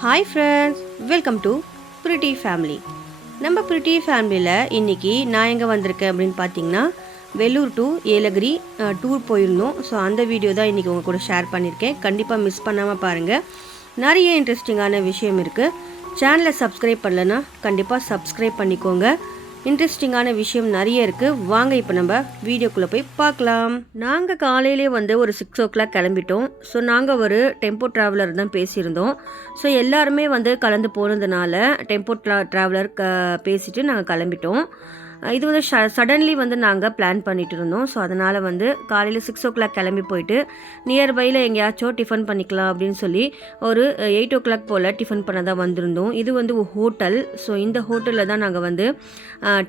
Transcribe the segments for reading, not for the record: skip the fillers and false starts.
Hi friends, welcome to pretty family. நம்ம pretty ஃபேமிலியில் இன்றைக்கி நான் எங்கே வந்திருக்கேன் அப்படின்னு பார்த்தீங்கன்னா, வெள்ளூர் டு ஏலகிரி டூர் போயிருந்தோம். ஸோ அந்த வீடியோ தான் இன்றைக்கி உங்கள் கூட ஷேர் பண்ணியிருக்கேன். கண்டிப்பாக மிஸ் பண்ணாமல் பாருங்கள். நிறைய இன்ட்ரெஸ்டிங்கான விஷயம் இருக்குது. சேனலை சப்ஸ்கிரைப் பண்ணலைன்னா கண்டிப்பாக சப்ஸ்கிரைப் பண்ணிக்கோங்க. இன்ட்ரெஸ்டிங்கான விஷயம் நிறைய இருக்குது. வாங்க இப்போ நம்ம வீடியோக்குள்ளே போய் பார்க்கலாம். நாங்கள் காலையிலே ஒரு 6 o'clock கிளம்பிட்டோம். ஸோ நாங்கள் ஒரு டெம்போ ட்ராவலர் தான் பேசியிருந்தோம். ஸோ எல்லாருமே கலந்து போனதுனால டெம்போ ட்ராவலர் பேசிட்டு நாங்கள் கிளம்பிட்டோம். இது சடன்லி நாங்கள் பிளான் பண்ணிட்டு இருந்தோம். ஸோ அதனால் காலையில் 6 o'clock கிளம்பி போயிட்டு நியர்பையில் எங்கேயாச்சும் டிஃபன் பண்ணிக்கலாம் அப்படின்னு சொல்லி ஒரு 8 o'clock போல் டிஃபன் பண்ண தான் வந்திருந்தோம். இது ஒரு ஹோட்டல். ஸோ இந்த ஹோட்டலில் தான் நாங்கள்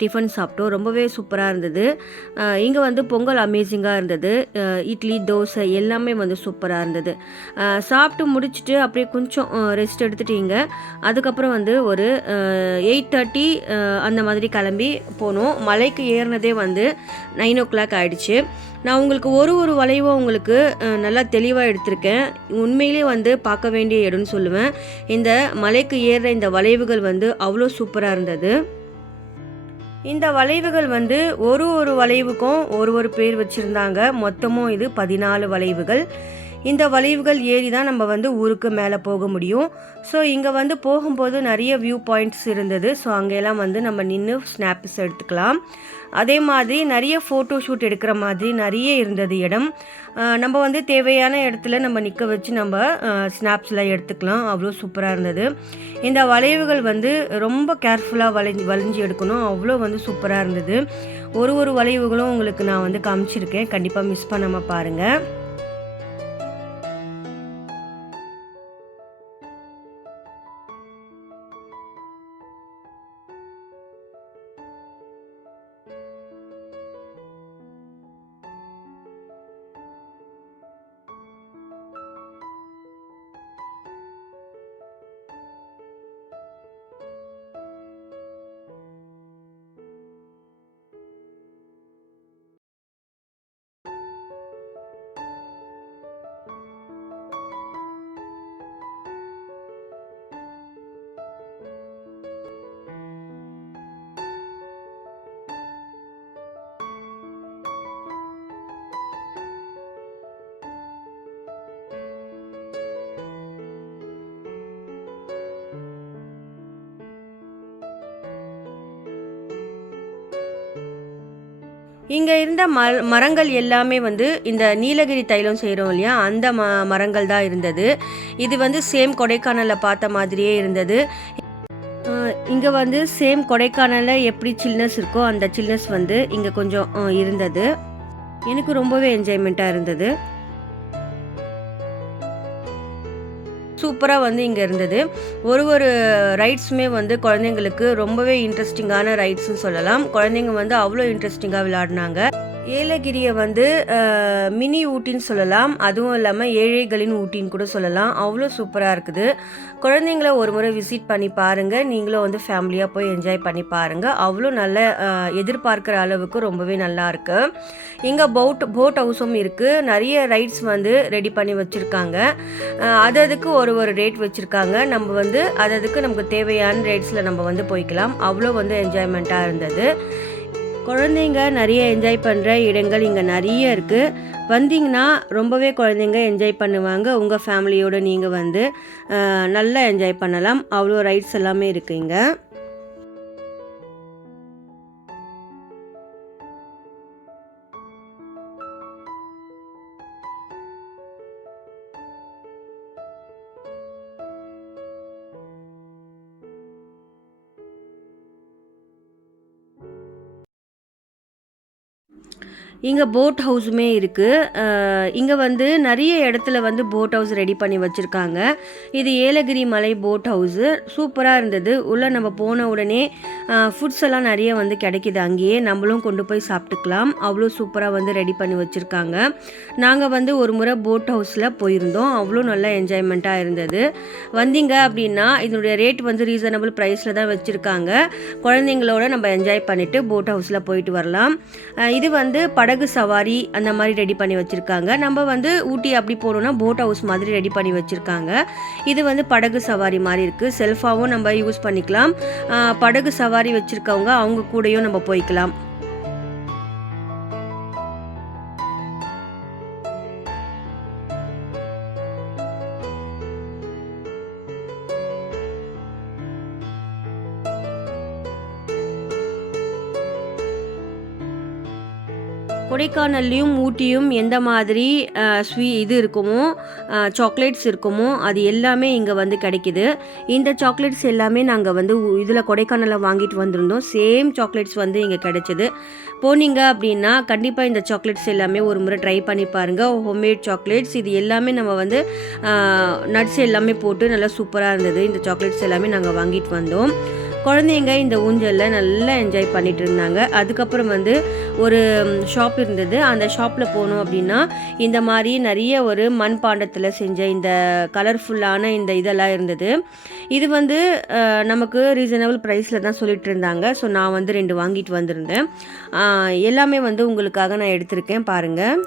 டிஃபன் சாப்பிட்டோம். ரொம்பவே சூப்பராக இருந்தது. இங்கே பொங்கல் அமேசிங்காக இருந்தது. இட்லி, தோசை எல்லாமே சூப்பராக இருந்தது. சாப்பிட்டு முடிச்சுட்டு அப்படியே கொஞ்சம் ரெஸ்ட் எடுத்துட்டீங்க. அதுக்கப்புறம் ஒரு 8:30 அந்த மாதிரி கிளம்பி போனோம். மலைக்கு ஏறினதே 9 o'clock ஆயிடுச்சு. நான் உங்களுக்கு ஒரு வளைவும் உங்களுக்கு நல்லா தெளிவாக எடுத்திருக்கேன். உண்மையிலே பார்க்க வேண்டிய இடம்னு சொல்லுவேன். இந்த மலைக்கு ஏறுற இந்த வளைவுகள் அவ்வளோ சூப்பராக இருந்தது. இந்த வளைவுகள் ஒரு வளைவுக்கும் ஒரு பேர் வச்சுருந்தாங்க. மொத்தமும் இது 14 வளைவுகள். இந்த வளைவுகள் ஏறி தான் நம்ம ஊருக்கு மேலே போக முடியும். ஸோ இங்கே போகும்போது நிறைய வியூ பாயிண்ட்ஸ் இருந்தது. ஸோ அங்கெல்லாம் நம்ம நின்று ஸ்னாப்ஸ் எடுத்துக்கலாம். அதே மாதிரி நிறைய ஃபோட்டோ ஷூட் எடுக்கிற மாதிரி நிறைய இருந்தது இடம். நம்ம தேவையான இடத்துல நம்ம நிற்க வச்சு நம்ம ஸ்னாப்ஸ்லாம் எடுத்துக்கலாம். அவ்வளோ சூப்பராக இருந்தது. இந்த வளைவுகள் ரொம்ப கேர்ஃபுல்லாக வளைஞ்சு எடுக்கணும். அவ்வளோ சூப்பராக இருந்தது. ஒரு வளைவுகளும் உங்களுக்கு நான் காமிச்சிருக்கேன். கண்டிப்பாக மிஸ் பண்ணாமல் பாருங்கள். இங்கே இருந்த மரங்கள் எல்லாமே இந்த நீலகிரி தைலம் செய்கிறோம் இல்லையா, அந்த மரங்கள் தான் இருந்தது. இது சேம் கொடைக்கானலில் பார்த்த மாதிரியே இருந்தது. இங்கே சேம் கொடைக்கானலில் எப்படி சில்னஸ் இருக்கோ அந்த சில்னஸ் இங்கே கொஞ்சம் இருந்தது. எனக்கு ரொம்பவே என்ஜாய்மெண்ட்டாக இருந்தது. சூப்பராக இங்கே இருந்தது. ஒரு ரைட்ஸுமே குழந்தைங்களுக்கு ரொம்பவே இன்ட்ரெஸ்டிங்கான ரைட்ஸ்னு சொல்லலாம். குழந்தைங்க அவ்வளோ இன்ட்ரெஸ்டிங்காக விளையாடினாங்க. ஏலகிரியை மினி ஊட்டின்னு சொல்லலாம். அதுவும் இல்லாமல் ஏழைகளின் ஊட்டின்னு கூட சொல்லலாம். அவ்வளோ சூப்பராக இருக்குது. குழந்தைங்கள ஒரு முறை விசிட் பண்ணி பாருங்கள். நீங்களும் ஃபேமிலியாக போய் என்ஜாய் பண்ணி பாருங்கள். அவ்வளோ நல்ல எதிர்பார்க்குற அளவுக்கு ரொம்பவே நல்லா இருக்குது. இங்கே போட் ஹவுஸும் இருக்குது. நிறைய ரைட்ஸ் ரெடி பண்ணி வச்சுருக்காங்க. அதுக்கு ஒரு ரேட் வச்சுருக்காங்க. நம்ம அதுக்கு நமக்கு தேவையான ரேட்ஸில் நம்ம போய்க்கலாம். அவ்வளோ என்ஜாய்மெண்ட்டாக இருந்தது. குழந்தைங்க நிறைய என்ஜாய் பண்ணுற இடங்கள் இங்கே நிறைய இருக்குது. வந்தீங்கன்னா ரொம்பவே குழந்தைங்க என்ஜாய் பண்ணுவாங்க. உங்கள் ஃபேமிலியோடு நீங்கள் நல்லா என்ஜாய் பண்ணலாம். அவ்வளோ ரைட்ஸ் எல்லாமே இருக்குது இங்கே. இங்கே போட் ஹவுஸுமே இருக்குது. இங்கே நிறைய இடத்துல போட் ஹவுஸ் ரெடி பண்ணி வச்சுருக்காங்க. இது ஏலகிரி மலை போட் ஹவுஸு. சூப்பராக இருந்தது. உள்ளே நம்ம போன உடனே ஃபுட்ஸ் எல்லாம் நிறைய கிடைக்கிது. அங்கேயே நம்மளும் கொண்டு போய் சாப்பிட்டுக்கலாம். அவ்வளோ சூப்பராக ரெடி பண்ணி வச்சுருக்காங்க. நாங்கள் ஒரு முறை போட் ஹவுஸில் போயிருந்தோம். அவ்வளோ நல்லா என்ஜாய்மெண்ட்டாக இருந்தது. வந்தீங்க அப்படின்னா இதனுடைய ரேட் ரீசனபிள் ப்ரைஸில் தான் வச்சுருக்காங்க. குழந்தைங்களோட நம்ம என்ஜாய் பண்ணிவிட்டு போட் ஹவுஸில் போயிட்டு வரலாம். இது படகு சவாரி அந்த மாதிரி ரெடி பண்ணி வச்சுருக்காங்க. நம்ம வந்து ஊட்டி அப்படி போகணுன்னா போட் ஹவுஸ் மாதிரி ரெடி பண்ணி வச்சுருக்காங்க. இது வந்து படகு சவாரி மாதிரி இருக்குது. செல்ஃபாகவும் நம்ம யூஸ் பண்ணிக்கலாம். படகு சவாரி வச்சுருக்கவங்க அவங்க கூடயும் நம்ம போய்க்கலாம். கொடைக்கானல்லையும் ஊட்டியும் எந்த மாதிரி இது இருக்குமோ, சாக்லேட்ஸ் இருக்குமோ அது எல்லாமே இங்கே வந்து கிடைக்கிது. இந்த சாக்லேட்ஸ் எல்லாமே நாங்கள் வந்து இதில் கொடைக்கானலில் வாங்கிட்டு வந்திருந்தோம். சேம் சாக்லேட்ஸ் வந்து இங்கே கிடைச்சிது. போனீங்க அப்படின்னா கண்டிப்பாக இந்த சாக்லேட்ஸ் எல்லாமே ஒரு முறை ட்ரை பண்ணி பாருங்கள். ஹோம்மேட் சாக்லேட்ஸ் இது எல்லாமே நம்ம வந்து நட்ஸ் எல்லாமே போட்டு நல்லா சூப்பராக இருந்தது. இந்த சாக்லேட்ஸ் எல்லாமே நாங்கள் வாங்கிட்டு வந்தோம். குழந்தைங்க இந்த ஊஞ்சலில் நல்லா என்ஜாய் பண்ணிகிட்டு இருந்தாங்க. அதுக்கப்புறம் வந்து ஒரு ஷாப் இருந்தது. அந்த ஷாப்பில் போனோம் அப்படின்னா இந்த மாதிரி நிறைய ஒரு மண் பாண்டத்தில் செஞ்ச இந்த கலர்ஃபுல்லான இந்த இதெல்லாம் இருந்தது. இது வந்து நமக்கு ரீசனபிள் ப்ரைஸில் தான் சொல்லிட்டு இருந்தாங்க. ஸோ நான் வந்து 2 வாங்கிட்டு வந்திருந்தேன். எல்லாமே வந்து உங்களுக்காக நான் எடுத்திருக்கேன் பாருங்கள்.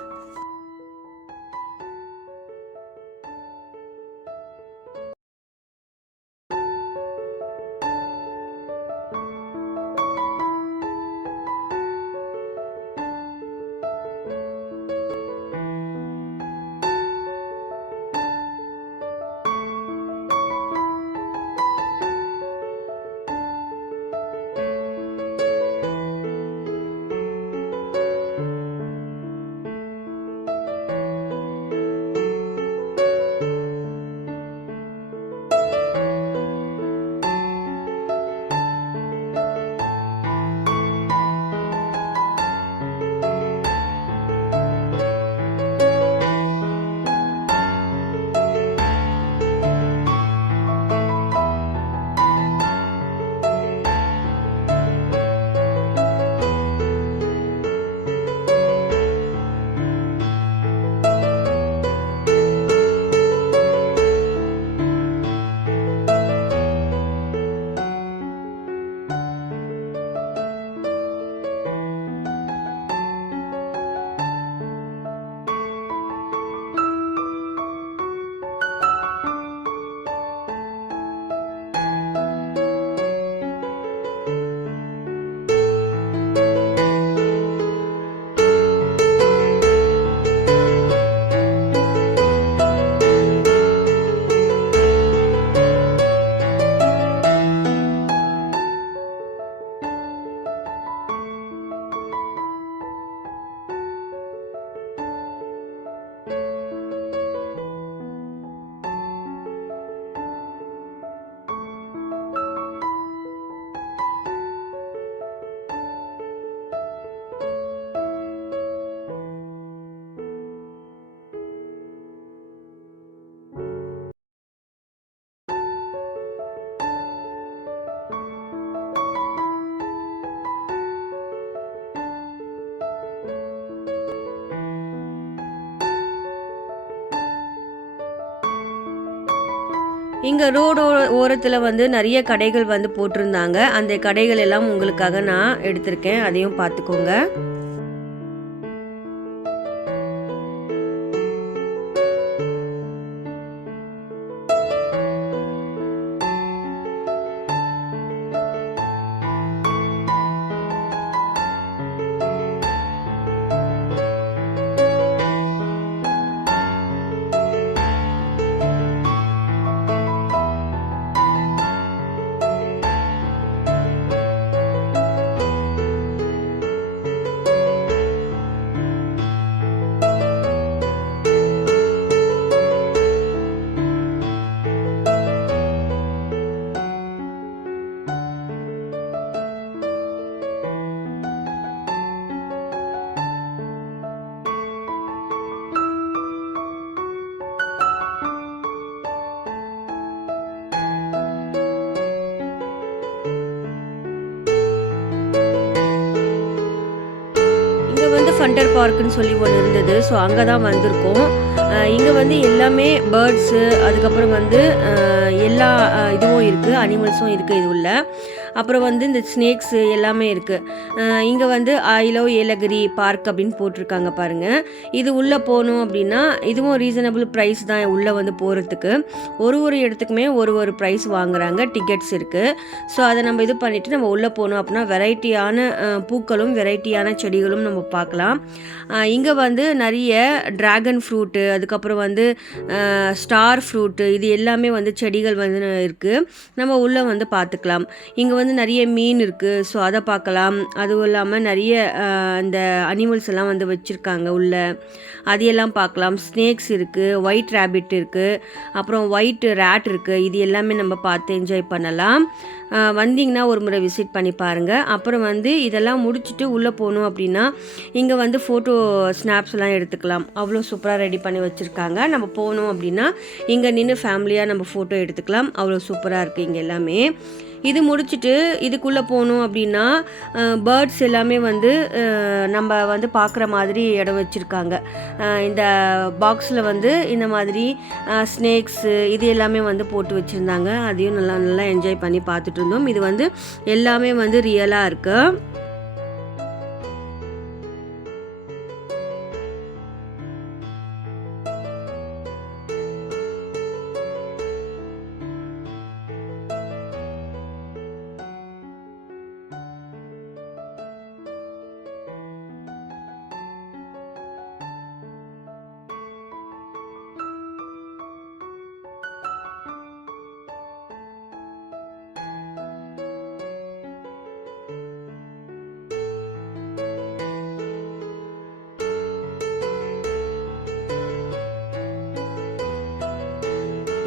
இங்கே ரோடு ஓரத்தில் வந்து நிறைய கடைகள் வந்து போட்டிருந்தாங்க. அந்த கடைகள் எல்லாம் உங்களுக்காக நான் எடுத்திருக்கேன். அதையும் பார்த்துக்கோங்க. ஃபண்டர் பார்க்குன்னு சொல்லி ஒன்று இருந்தது. ஸோ அங்கே தான் வந்திருக்கோம். இங்கே வந்து எல்லாமே பேர்ட்ஸு, அதுக்கப்புறம் வந்து எல்லா இதுவும் இருக்குது, அனிமல்ஸும் இருக்குது இது உள்ள. அப்புறம் வந்து இந்த ஸ்னேக்ஸு எல்லாமே இருக்குது. இங்கே வந்து ஐ லவ் ஏலகிரி பார்க் அப்படின்னு போட்டிருக்காங்க பாருங்கள். இது உள்ளே போகணும் அப்படின்னா இதுவும் ரீசனபிள் ப்ரைஸ் தான் உள்ளே வந்து போகிறதுக்கு. ஒரு இடத்துக்குமே ஒரு ப்ரைஸ் வாங்குறாங்க, டிக்கெட்ஸ் இருக்குது. ஸோ அதை நம்ம இது பண்ணிவிட்டு நம்ம உள்ளே போகணும் அப்படின்னா வெரைட்டியான பூக்களும் வெரைட்டியான செடிகளும் நம்ம பார்க்கலாம். இங்கே வந்து நிறைய ட்ராகன் ஃப்ரூட்டு, அதுக்கப்புறம் வந்து ஸ்டார் ஃப்ரூட்டு, இது எல்லாமே வந்து செடிகள் வந்து இருக்குது. நம்ம உள்ளே வந்து பார்த்துக்கலாம். இங்கே வந்து நிறைய மீன் இருக்குது, ஸோ அதை பார்க்கலாம். அதுவும் இல்லாமல் நிறைய இந்த அனிமல்ஸ் எல்லாம் வந்து வச்சுருக்காங்க உள்ளே, அதையெல்லாம் பார்க்கலாம். ஸ்னேக்ஸ் இருக்குது, ஒயிட் ரேபிட் இருக்குது, அப்புறம் ஒயிட் ரேட் இருக்குது. இது எல்லாமே நம்ம பார்த்து என்ஜாய் பண்ணலாம். வந்தீங்கன்னா ஒரு முறை விசிட் பண்ணி பாருங்கள். அப்புறம் வந்து இதெல்லாம் முடிச்சுட்டு உள்ளே போகணும் அப்படின்னா இங்கே வந்து ஃபோட்டோ ஸ்னாப்ஸ்லாம் எடுத்துக்கலாம். அவ்வளோ சூப்பராக ரெடி பண்ணி வச்சுருக்காங்க. நம்ம போகணும் அப்படின்னா இங்கே நின்று ஃபேமிலியாக நம்ம ஃபோட்டோ எடுத்துக்கலாம். அவ்வளோ சூப்பராக இருக்குது இங்கே எல்லாமே. இது முடிச்சுட்டு இதுக்குள்ளே போகணும் அப்படின்னா பேர்ட்ஸ் எல்லாமே வந்து நம்ம வந்து பார்க்குற மாதிரி இடம் வச்சுருக்காங்க. இந்த பாக்ஸில் வந்து இந்த மாதிரி ஸ்னேக்ஸு இது எல்லாமே வந்து போட்டு வச்சுருந்தாங்க. அதையும் நல்லா என்ஜாய் பண்ணி பார்த்துட்டு இருந்தோம். இது வந்து எல்லாமே வந்து ரியலாக இருக்குது.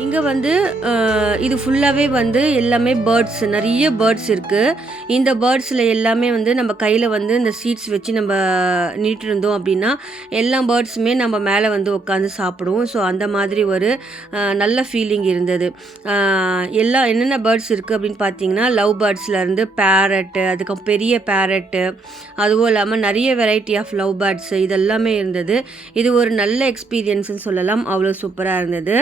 இங்கே வந்து இது ஃபுல்லாகவே வந்து எல்லாமே பேர்ட்ஸ், நிறைய பேர்ட்ஸ் இருக்குது. இந்த பேர்ட்ஸில் எல்லாமே வந்து நம்ம கையில் வந்து இந்த சீட்ஸ் வச்சு நம்ம நீட்டு இருந்தோம் அப்படின்னா எல்லா பேர்ட்ஸுமே நம்ம மேலே வந்து உட்காந்து சாப்பிடுவோம். ஸோ அந்த மாதிரி ஒரு நல்ல ஃபீலிங் இருந்தது. என்னென்ன பேர்ட்ஸ் இருக்குது அப்படின்னு பார்த்தீங்கன்னா லவ் பேர்ட்ஸ்லேருந்து பேரட்டு, அதுக்கப்புறம் பெரிய பேரட்டு, அதுவும் இல்லாமல் நிறைய வெரைட்டி ஆஃப் லவ் பேர்ட்ஸு இதெல்லாமே இருந்தது. இது ஒரு நல்ல எக்ஸ்பீரியன்ஸ்னு சொல்லலாம். அவ்வளோ சூப்பராக இருந்தது.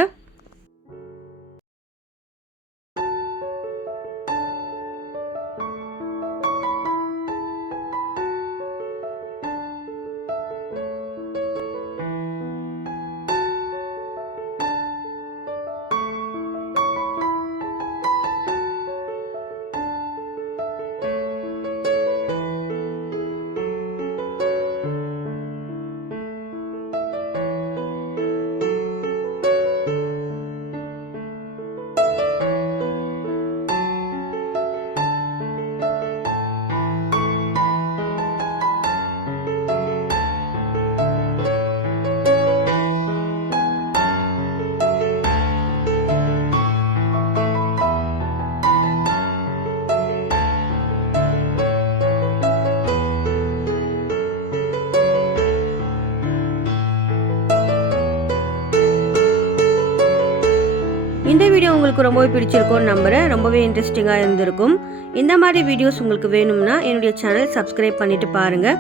இந்த வீடியோ உங்களுக்கு ரொம்பவே பிடிச்சிருக்கும்னு நம்புகிறேன். ரொம்பவே இன்ட்ரெஸ்டிங்காக இருந்திருக்கும். இந்த மாதிரி வீடியோஸ் உங்களுக்கு வேணும்னா என்னுடைய சேனல் சப்ஸ்கிரைப் பண்ணிவிட்டு பாருங்கள்.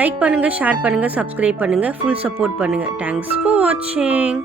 லைக் பண்ணுங்கள், ஷேர் பண்ணுங்கள், சப்ஸ்கிரைப் பண்ணுங்கள், ஃபுல் சப்போர்ட் பண்ணுங்கள். தேங்க்ஸ் ஃபார் வாட்சிங்.